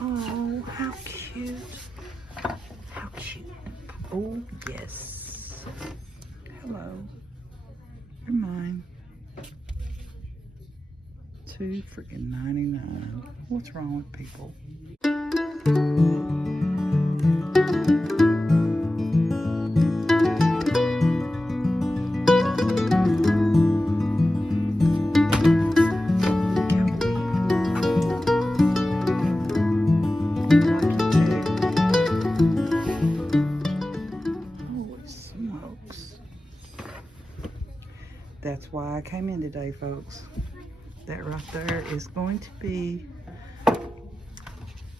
Oh, how cute. How cute. Oh, yes. Hello. You're mine. $2.99. What's wrong with people? That's why I came in today, folks. That right there is going to be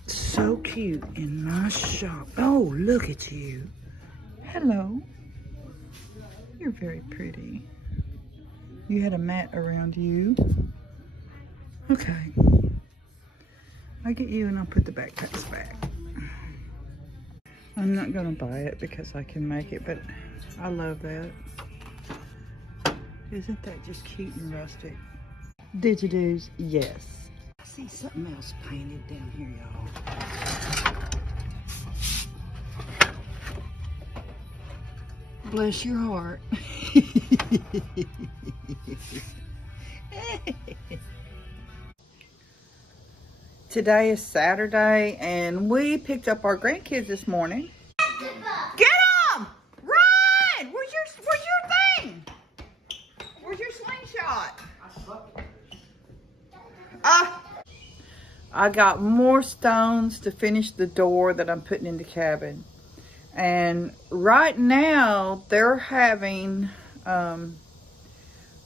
so cute in my shop. Oh, look at you. Hello. You're very pretty. You had a mat around you. Okay. I'll get you and I'll put the backpacks back. I'm not going to buy it because I can make it, but I love that. Isn't that just cute and rustic? Did you do's? Yes. I see something else painted down here, y'all. Bless your heart. Today is Saturday and we picked up our grandkids this morning. Get them! Run! Where's your thing? Where's your slingshot? I got more stones to finish the door that I'm putting in the cabin. And right now they're having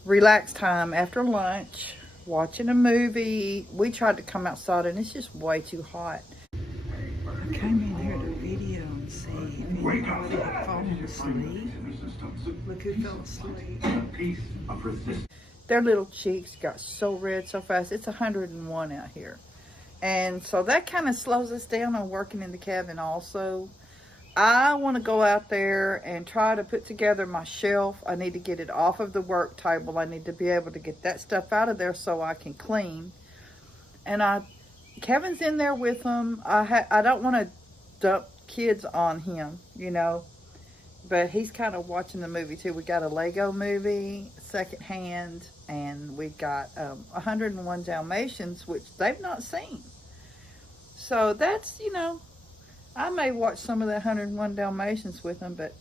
relax time after lunch, watching a movie. We tried to come outside and it's just way too hot. I came in here to video and see if anybody had fallen asleep. Look who fell asleep. Their little cheeks got so red so fast. It's 101 out here. And so that kind of slows us down on working in the cabin also. I want to go out there and try to put together my shelf. I need to get it off of the work table. I need to be able to get that stuff out of there so I can clean. And Kevin's in there with them. I don't want to dump kids on him, you know. But he's kind of watching the movie too. We got a Lego movie, secondhand, and we got 101 Dalmatians, which they've not seen. So that's, you know, I may watch some of the 101 Dalmatians with them, but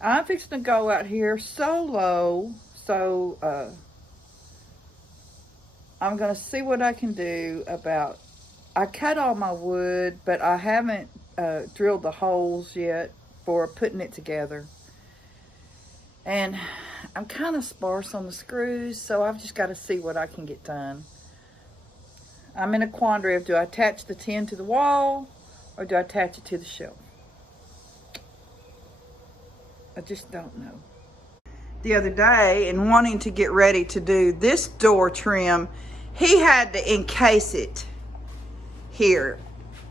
I'm fixing to go out here solo. So I'm going to see what I can do about, I cut all my wood, but I haven't drilled the holes yet for putting it together. And I'm kind of sparse on the screws, so I've just got to see what I can get done. I'm in a quandary of, do I attach the tin to the wall or do I attach it to the shelf? I just don't know. The other day, in wanting to get ready to do this door trim, he had to encase it here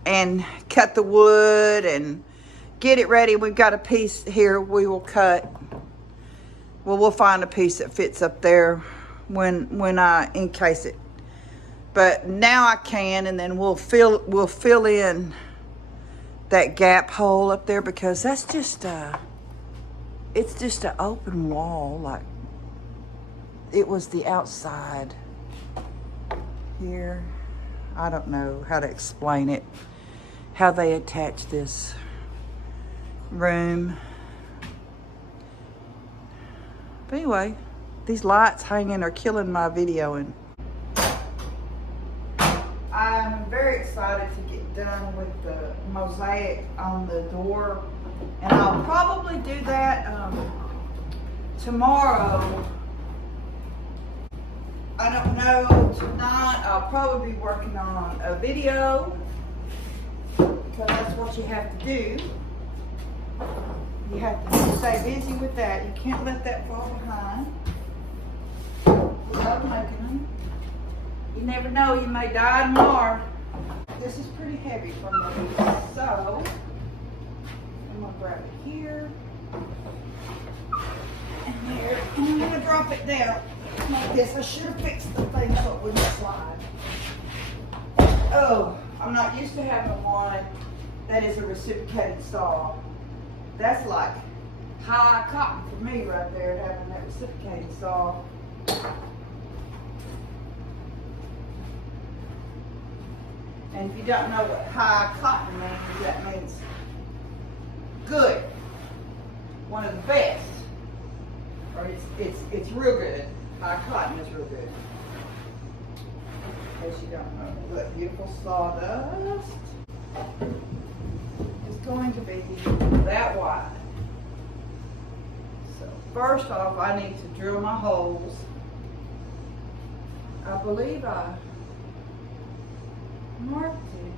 and cut the wood and get it ready. We've got a piece here we will cut. Well, we'll find a piece that fits up there when I encase it. But now I can, and then we'll fill in that gap hole up there, because that's just it's just an open wall. Like, it was the outside here. I don't know how to explain it, how they attach this room. But anyway, these lights hanging are killing my videoing. I'm very excited to get done with the mosaic on the door, and I'll probably do that tomorrow. I don't know, tonight I'll probably be working on a video, because that's what you have to do. You have to stay busy with that. You can't let that fall behind. Love making them. You never know, you may die tomorrow. This is pretty heavy for me, so I'm gonna grab it here and here, and I'm gonna drop it down like this. I should have fixed the thing so it wouldn't slide. Oh, I'm not used to having one that is a reciprocating saw. That's like high cotton for me right there, having that reciprocating saw. And if you don't know what high cotton means, that means good. One of the best. Or it's real good. High cotton is real good. In case you don't know. Look, beautiful sawdust. It's going to be that wide. So first off, I need to drill my holes. I believe I marked it.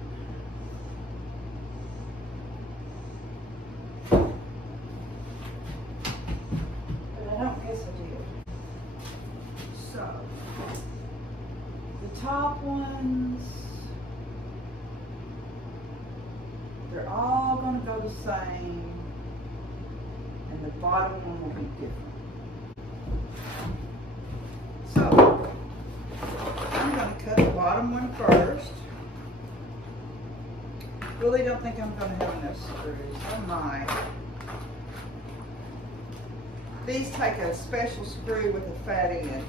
But I don't guess I did. So, the top ones, they're all going to go the same, and the bottom one will be different. So, I'm going to cut the bottom one first. Really don't think I'm going to have enough screws. I might. These take a special screw with a fat end.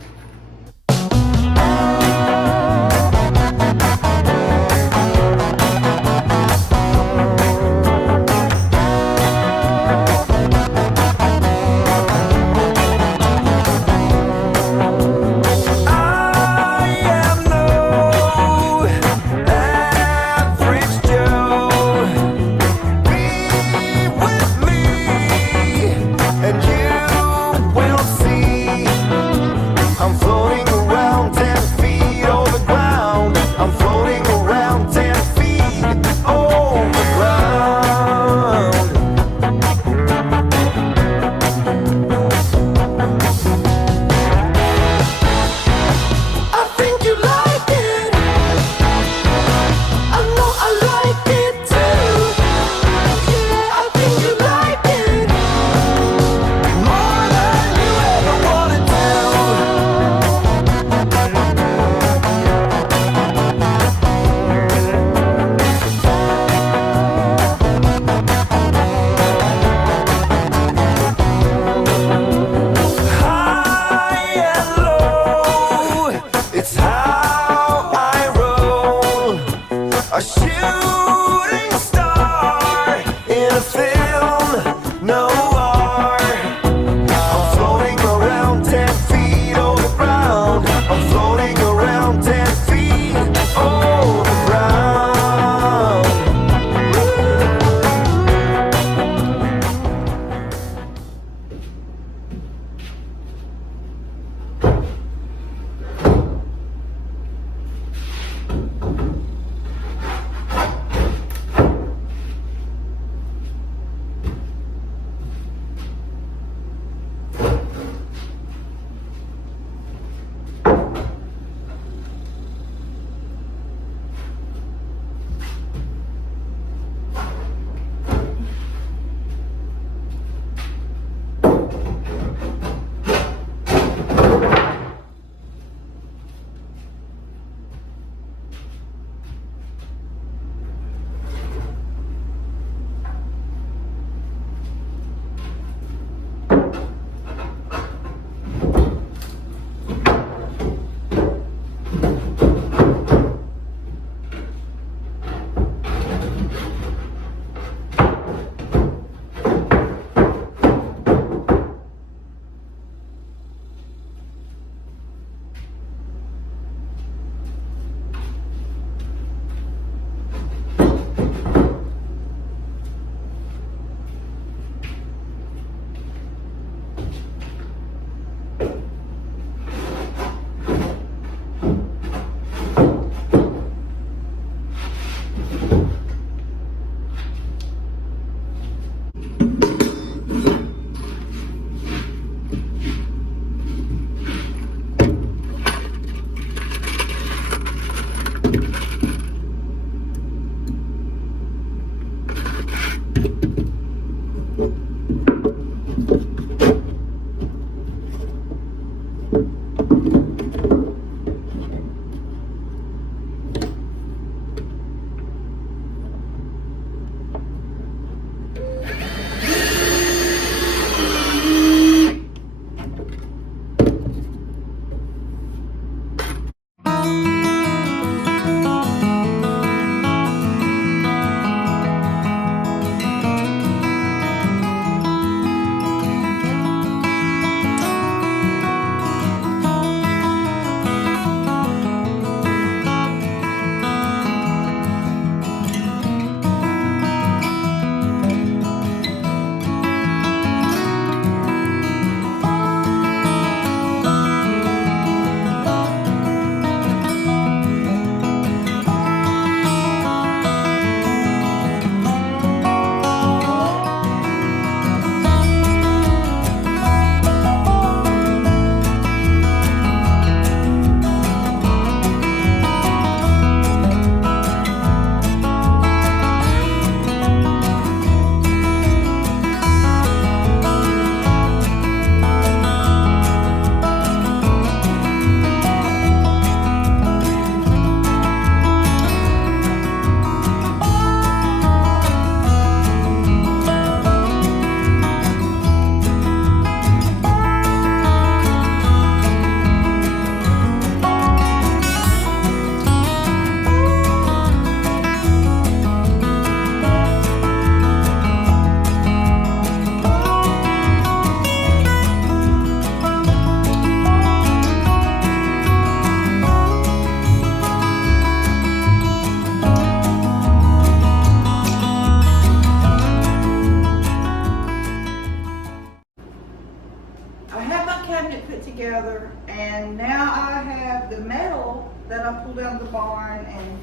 I have my cabinet put together, and now I have the metal that I pulled out of the barn, and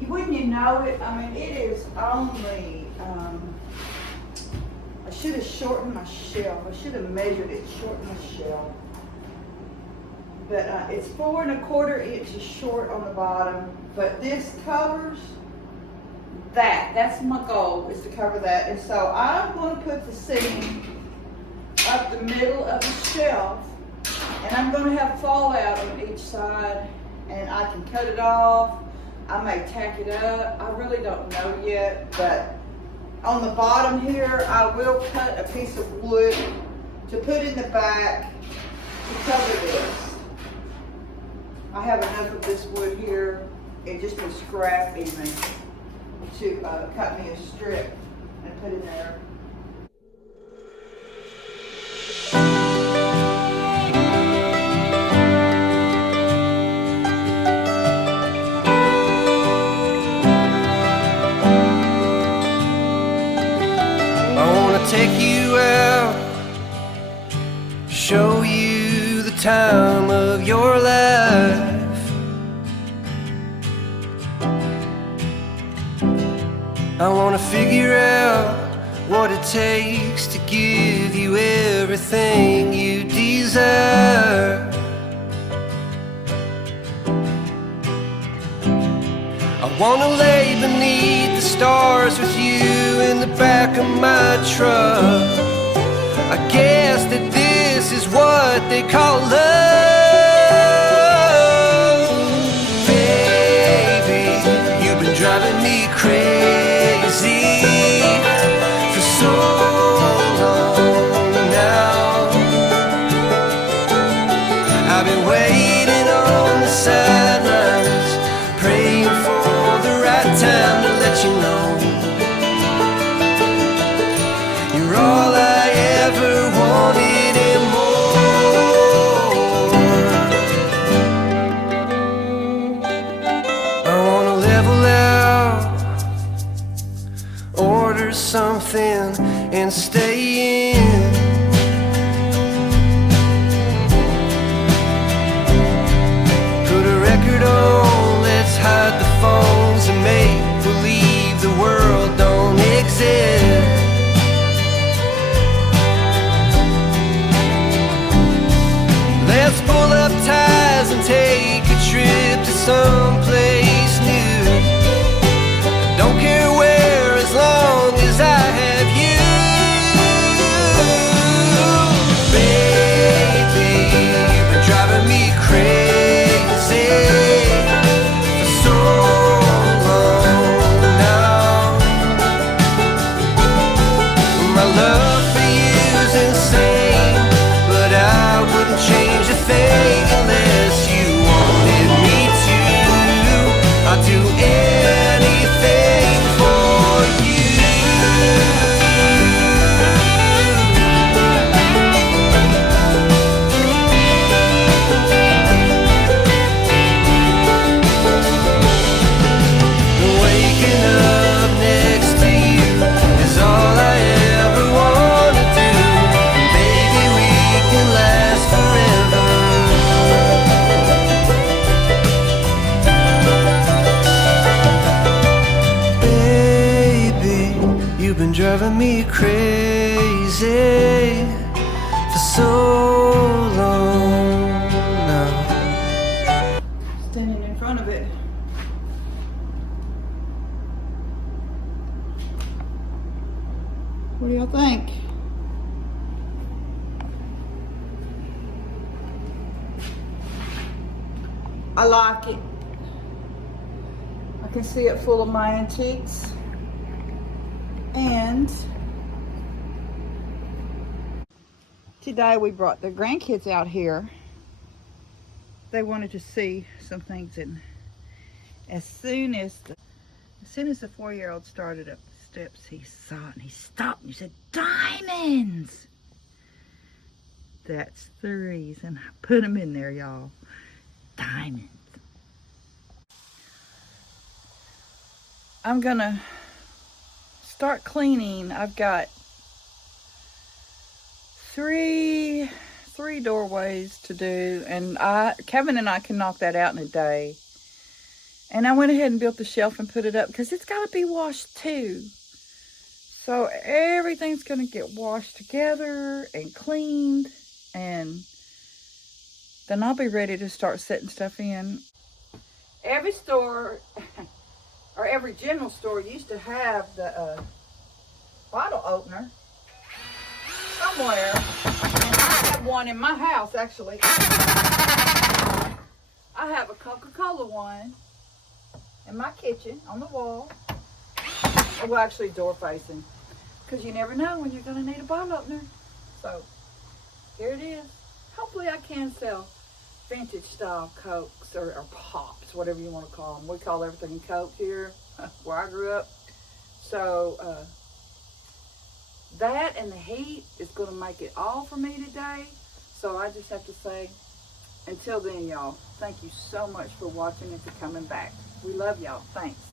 you wouldn't you know it, I mean, it is only, I should have shortened my shelf. I should have measured it, shortened my shelf. But it's 4 1/4 inches short on the bottom, but this covers that. That's my goal, is to cover that. And so I'm going to put the seam up the middle of the shelf, and I'm going to have fallout on each side, and I can cut it off. I may tack it up. I really don't know yet, but on the bottom here, I will cut a piece of wood to put in the back to cover this. I have enough of this wood here. It just needs scrap even to cut me a strip and put in there. Take you out, show you the time of your life. I wanna figure out what it takes to give you everything you desire. I wanna lay beneath the stars with you in the back of my truck. I guess that this is what they call love. Baby, you've been driving me crazy for so long now. I've been waiting on the sidelines, praying for the right time to let you know you're all I ever wanted and more. I wanna level out, order something and stay in. Put a record on, let's hide the phones and make believe the world don't exist. Let's pull up ties and take a trip to someplace new. Don't care where, as long as I have you. Baby, you've been driving me crazy for so long now. My love for you's insane, but I wouldn't change a thing unless you wanted me to. I'd do anything for you. Waking up next to you is all I ever want to do. Baby, we can last forever. Baby, you've been driving me crazy for so long now. Standing in front of it. What do y'all think? I like it. I can see it full of my antiques. And today we brought the grandkids out here. They wanted to see some things, and as soon as the 4-year-old started up the steps, he saw it and he stopped and he said, "Diamonds!" That's the reason I put them in there, y'all. Diamonds. I'm gonna start cleaning. I've got three 3 doorways to do, and Kevin and I can knock that out in a day. And I went ahead and built the shelf and put it up because it's got to be washed too. So everything's going to get washed together and cleaned, and then I'll be ready to start setting stuff in. Every store, or every general store, used to have the bottle opener somewhere. And I have one in my house, actually. I have a Coca-Cola one in my kitchen on the wall. Well, actually door facing, because you never know when you're going to need a bottle opener. So here it is. Hopefully I can sell vintage style Cokes or Pops, whatever you want to call them. We call everything Coke here where I grew up. So that and the heat is going to make it all for me today. So I just have to say, until then, y'all, thank you so much for watching and for coming back. We love y'all. Thanks.